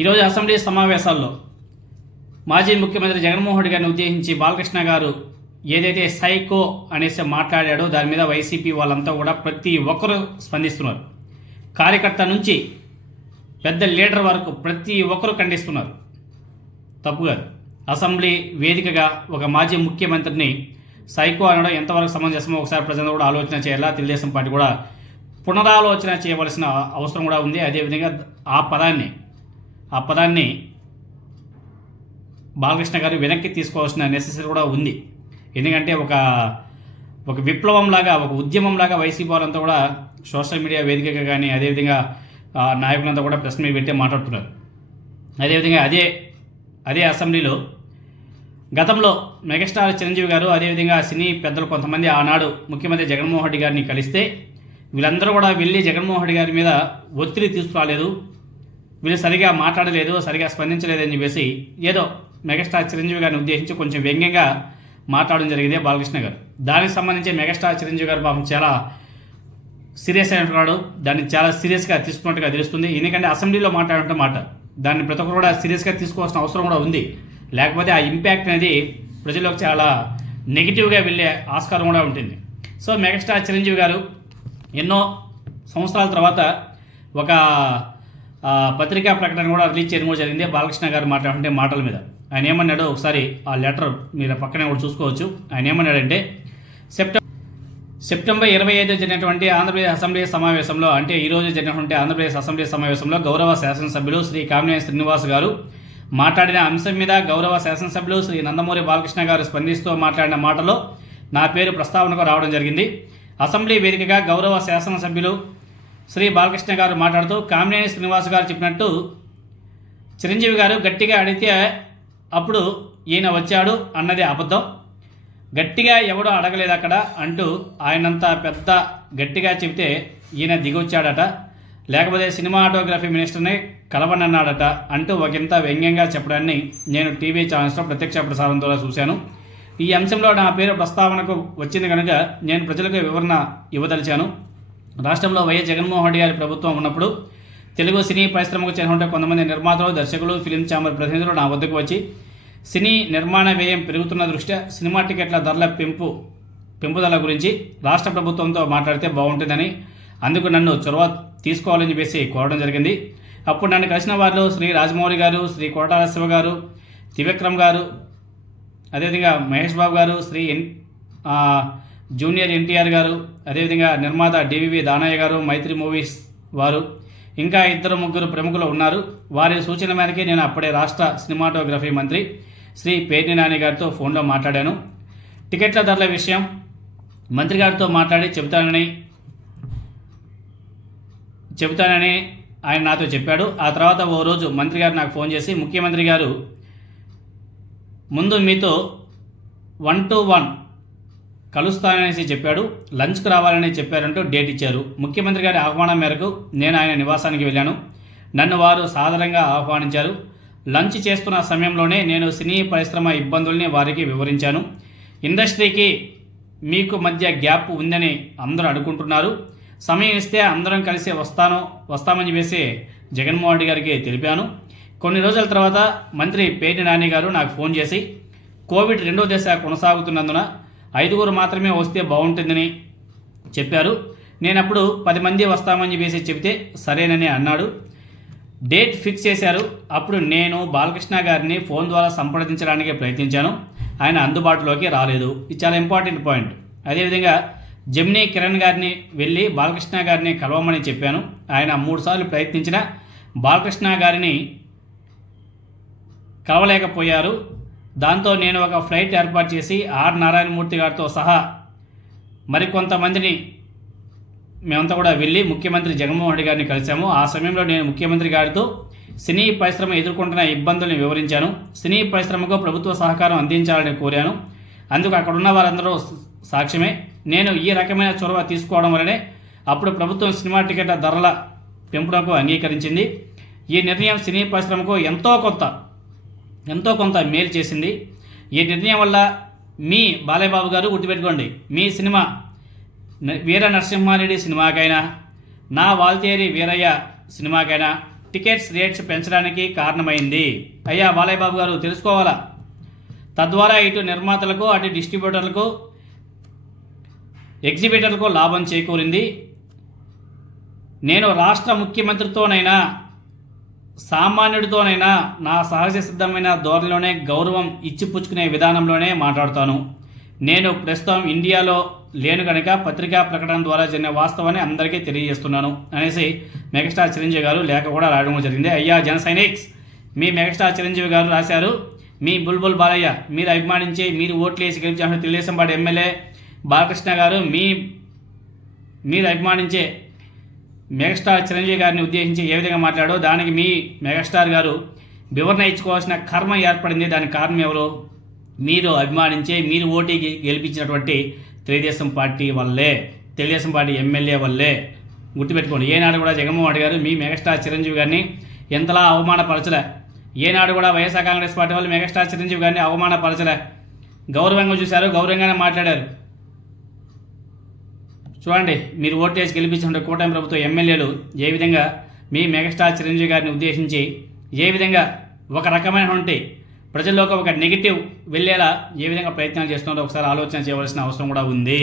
ఈరోజు అసెంబ్లీ సమావేశాల్లో మాజీ ముఖ్యమంత్రి జగన్మోహన్ రెడ్డి గారిని ఉద్దేశించి బాలకృష్ణ గారు ఏదైతే సైకో అనేసి మాట్లాడాడో దాని మీద వైసీపీ వాళ్ళంతా కూడా ప్రతి ఒక్కరూ స్పందిస్తున్నారు. కార్యకర్త నుంచి పెద్ద లీడర్ వరకు ప్రతి ఒక్కరూ ఖండిస్తున్నారు. తప్పు కాదు. అసెంబ్లీ వేదికగా ఒక మాజీ ముఖ్యమంత్రిని సైకో అనడం ఎంతవరకు సమంజసమో ఒకసారి ప్రజలు కూడా ఆలోచన చేయాలా. తెలుగుదేశం పార్టీ కూడా పునరాలోచన చేయవలసిన అవసరం కూడా ఉంది. అదేవిధంగా ఆ పదాన్ని బాలకృష్ణ గారు వెనక్కి తీసుకోవాల్సిన నెసెసరీ కూడా ఉంది. ఎందుకంటే ఒక విప్లవంలాగా, ఒక ఉద్యమంలాగా వైసీపీ వాళ్ళంతా కూడా సోషల్ మీడియా వేదికగా కానీ అదేవిధంగా నాయకులంతా కూడా ప్రెస్ మీట్ పెట్టి మాట్లాడుతున్నారు. అదేవిధంగా అదే అసెంబ్లీలో గతంలో మెగాస్టార్ చిరంజీవి గారు అదేవిధంగా సినీ పెద్దలు కొంతమంది ఆనాడు ముఖ్యమంత్రి జగన్మోహన్ రెడ్డి గారిని కలిస్తే వీళ్ళందరూ కూడా వెళ్ళి జగన్మోహన్ రెడ్డి గారి మీద ఒత్తిడి తీసుకురాలేదు, వీళ్ళు సరిగా మాట్లాడలేదు, సరిగా స్పందించలేదని చెప్పేసి ఏదో మెగాస్టార్ చిరంజీవి గారిని ఉద్దేశించి కొంచెం వ్యంగ్యంగా మాట్లాడడం జరిగింది బాలకృష్ణ గారు. దానికి సంబంధించి మెగాస్టార్ చిరంజీవి గారు పాపం చాలా సీరియస్ అయి ఉంటున్నాడు. దాన్ని చాలా సీరియస్గా తీసుకున్నట్టుగా తెలుస్తుంది. ఎందుకంటే అసెంబ్లీలో మాట్లాడుతున్న మాట దాన్ని ప్రతి ఒక్కరు కూడా సీరియస్గా తీసుకోవాల్సిన అవసరం కూడా ఉంది. లేకపోతే ఆ ఇంపాక్ట్ అనేది ప్రజలకు చాలా నెగిటివ్గా వెళ్ళే ఆస్కారం కూడా ఉంటుంది. సో మెగాస్టార్ చిరంజీవి గారు ఎన్నో సంవత్సరాల తర్వాత ఒక పత్రికా ప్రకటన కూడా రిలీజ్ చేయడం కూడా జరిగింది. బాలకృష్ణ గారు మాట్లాడుతుంటే మాటల మీద ఆయన ఏమన్నాడో ఒకసారి ఆ లెటర్ మీరు పక్కనే కూడా చూసుకోవచ్చు. ఆయన ఏమన్నాడంటే సెప్టెంబర్ 25 జరిగినటువంటి ఆంధ్రప్రదేశ్ అసెంబ్లీ సమావేశంలో, అంటే ఈరోజు జరిగినటువంటి ఆంధ్రప్రదేశ్ అసెంబ్లీ సమావేశంలో గౌరవ శాసనసభ్యులు శ్రీ కామినేని శ్రీనివాస్ గారు మాట్లాడిన అంశం మీద గౌరవ శాసనసభ్యులు శ్రీ నందమూరి బాలకృష్ణ గారు స్పందిస్తూ మాట్లాడిన మాటలో నా పేరు ప్రస్తావనకు రావడం జరిగింది. అసెంబ్లీ వేదికగా గౌరవ శాసనసభ్యులు శ్రీ బాలకృష్ణ గారు మాట్లాడుతూ కామినేని శ్రీనివాస్ గారు చెప్పినట్టు చిరంజీవి గారు గట్టిగా అడిగితే అప్పుడు ఈయన వచ్చాడు అన్నది అబద్ధం, గట్టిగా ఎవడో అడగలేదు అక్కడ అంటూ ఆయనంత పెద్ద గట్టిగా చెబితే ఈయన దిగొచ్చాడట, లేకపోతే సినిమాటోగ్రఫీ మినిస్టర్ని కలవనన్నాడట అంటూ ఒకంత వ్యంగ్యంగా చెప్పడాన్ని నేను టీవీ ఛానల్స్లో ప్రత్యక్ష ప్రసారం ద్వారా చూశాను. ఈ అంశంలో నా పేరు ప్రస్తావనకు వచ్చింది కనుక నేను ప్రజలకు వివరణ ఇవ్వదలిచాను. రాష్ట్రంలో వైఎస్ జగన్మోహన్ రెడ్డి గారి ప్రభుత్వం ఉన్నప్పుడు తెలుగు సినీ పరిశ్రమకు చెందిన కొంతమంది నిర్మాతలు, దర్శకులు, ఫిలిం ఛాంబర్ ప్రతినిధులు నా వద్దకు వచ్చి సినీ నిర్మాణ వ్యయం పెరుగుతున్న దృష్ట్యా సినిమా టికెట్ల ధరల పెంపుదల గురించి రాష్ట్ర ప్రభుత్వంతో మాట్లాడితే బాగుంటుందని, అందుకు నన్ను చొరవ తీసుకోవాలని చెప్పేసి కోరడం జరిగింది. అప్పుడు నన్ను కలిసిన వారిలో శ్రీ రాజమౌళి గారు, శ్రీ కోటాల శివ గారు, త్రివిక్రమ్ గారు, అదేవిధంగా మహేష్ బాబు గారు, జూనియర్ ఎన్టీఆర్ గారు, అదేవిధంగా నిర్మాత డివివి దానయ్య గారు, మైత్రి మూవీస్ వారు, ఇంకా 2-3 ప్రముఖులు ఉన్నారు. వారి సూచన మేరకే నేను అప్పుడే రాష్ట్ర సినిమాటోగ్రఫీ మంత్రి శ్రీ పేర్ని నాని గారితో ఫోన్లో మాట్లాడాను. టికెట్ల ధరల విషయం మంత్రి గారితో మాట్లాడి చెబుతానని ఆయన నాతో చెప్పాడు. ఆ తర్వాత ఓ రోజు మంత్రి గారు నాకు ఫోన్ చేసి ముఖ్యమంత్రి గారు ముందు మీతో 1-to-1 కలుస్తాననేసి చెప్పాడు, లంచ్కు రావాలని చెప్పారంటూ డేట్ ఇచ్చారు. ముఖ్యమంత్రి గారి ఆహ్వానం మేరకు నేను ఆయన నివాసానికి వెళ్ళాను. నన్ను వారు సాదరంగా ఆహ్వానించారు. లంచ్ చేస్తున్న సమయంలోనే నేను సినీ పరిశ్రమ ఇబ్బందుల్ని వారికి వివరించాను. ఇండస్ట్రీకి మీకు మధ్య గ్యాప్ ఉందని అందరూ అనుకుంటున్నారు, సమయం ఇస్తే అందరం కలిసి వస్తామని చెప్పేసి జగన్మోహన్ రెడ్డి గారికి తెలిపాను. కొన్ని రోజుల తర్వాత మంత్రి పేర్ని నాని గారు నాకు ఫోన్ చేసి కోవిడ్ 2వ దశ కొనసాగుతున్నందున 5 మాత్రమే వస్తే బాగుంటుందని చెప్పారు. నేనప్పుడు 10 మంది వస్తామని చెప్పేసి చెబితే సరేనని అన్నాడు. డేట్ ఫిక్స్ చేశారు. అప్పుడు నేను బాలకృష్ణ గారిని ఫోన్ ద్వారా సంప్రదించడానికి ప్రయత్నించాను. ఆయన అందుబాటులోకి రాలేదు. ఇది చాలా ఇంపార్టెంట్ పాయింట్. అదేవిధంగా జెమినీ కిరణ్ గారిని వెళ్ళి బాలకృష్ణ గారిని కలవమని చెప్పాను. ఆయన 3 సార్లు ప్రయత్నించినా బాలకృష్ణ గారిని కలవలేకపోయారు. దాంతో నేను ఒక ఫ్లైట్ ఏర్పాటు చేసి ఆర్ నారాయణమూర్తి గారితో సహా మరికొంతమందిని మేమంతా కూడా వెళ్ళి ముఖ్యమంత్రి జగన్మోహన్ రెడ్డి గారిని కలిశాము. ఆ సమయంలో నేను ముఖ్యమంత్రి గారితో సినీ పరిశ్రమ ఎదుర్కొంటున్న ఇబ్బందులను వివరించాను. సినీ పరిశ్రమకు ప్రభుత్వ సహకారం అందించాలని కోరాను. అందుకు అక్కడ ఉన్న వారందరూ సాక్ష్యమే. నేను ఈ రకమైన చొరవ తీసుకోవడం వల్లనే అప్పుడు ప్రభుత్వం సినిమా టికెట్ల ధరల పెంపునకు అంగీకరించింది. ఈ నిర్ణయం సినీ పరిశ్రమకు ఎంతో కొంత మేలు చేసింది. ఈ నిర్ణయం వల్ల మీ బాలయ్య బాబు గారు గుర్తుపెట్టుకోండి, మీ సినిమా వీర నరసింహారెడ్డి సినిమాకైనా, నా వాల్తేరి వీరయ్య సినిమాకైనా టికెట్స్ రేట్స్ పెంచడానికి కారణమైంది. అయ్యా బాలయ్య బాబు గారు తెలుసుకోవాలా. తద్వారా ఇటు నిర్మాతలకు అటు డిస్ట్రిబ్యూటర్లకు ఎగ్జిబిటర్లకు లాభం చేకూరింది. నేను రాష్ట్ర ముఖ్యమంత్రితోనైనా సామాన్యుడితోనైనా నా సహజ సిద్ధమైన ధోరణిలోనే గౌరవం ఇచ్చిపుచ్చుకునే విధానంలోనే మాట్లాడుతాను. నేను ప్రస్తుతం ఇండియాలో లేను కనుక పత్రికా ప్రకటన ద్వారా జరిగిన వాస్తవాన్ని అందరికీ తెలియజేస్తున్నాను అనేసి మెగాస్టార్ చిరంజీవి గారు లేఖ కూడా రాయడం జరిగింది. అయ్యా జన సైనిక్స్, మీ మెగాస్టార్ చిరంజీవి గారు రాశారు, మీ బుల్బుల్ బాలయ్య మీరు అభిమానించి మీరు ఓట్లు వేసి గెలిపించిన తెలుగుదేశం పార్టీ ఎమ్మెల్యే బాలకృష్ణ గారు మీరు అభిమానించే మెగాస్టార్ చిరంజీవి గారిని ఉద్దేశించి ఏ విధంగా మాట్లాడో దానికి మీ మెగాస్టార్ గారు వివరణ ఇచ్చుకోవాల్సిన కర్మ ఏర్పడింది. దానికి కారణం ఎవరు? మీరు అభిమానించే మీరు ఓటీకి గెలిపించినటువంటి తెలుగుదేశం పార్టీ వల్లే, తెలుగుదేశం పార్టీ ఎమ్మెల్యే వల్లే. గుర్తుపెట్టుకోండి. ఏనాడు కూడా జగన్మోహన్ రెడ్డి గారు మీ మెగాస్టార్ చిరంజీవి గారిని ఎంతలా అవమానపరచలే. ఏనాడు కూడా వైఎస్ఆర్ కాంగ్రెస్ పార్టీ వాళ్ళు మెగాస్టార్ చిరంజీవి గారిని అవమానపరచలే. గౌరవంగా చూశారు, గౌరవంగానే మాట్లాడారు. చూడండి, మీరు ఓటు వేసి గెలిపించిన కూటమి ప్రభుత్వ ఎమ్మెల్యేలు ఏ విధంగా మీ మెగాస్టార్ చిరంజీవి గారిని ఉద్దేశించి ఏ విధంగా ఒక రకమైనటువంటి ప్రజల్లోకి ఒక నెగిటివ్ వెళ్ళేలా ఏ విధంగా ప్రయత్నాలు చేస్తున్నారో ఒకసారి ఆలోచన చేయవలసిన అవసరం కూడా ఉంది.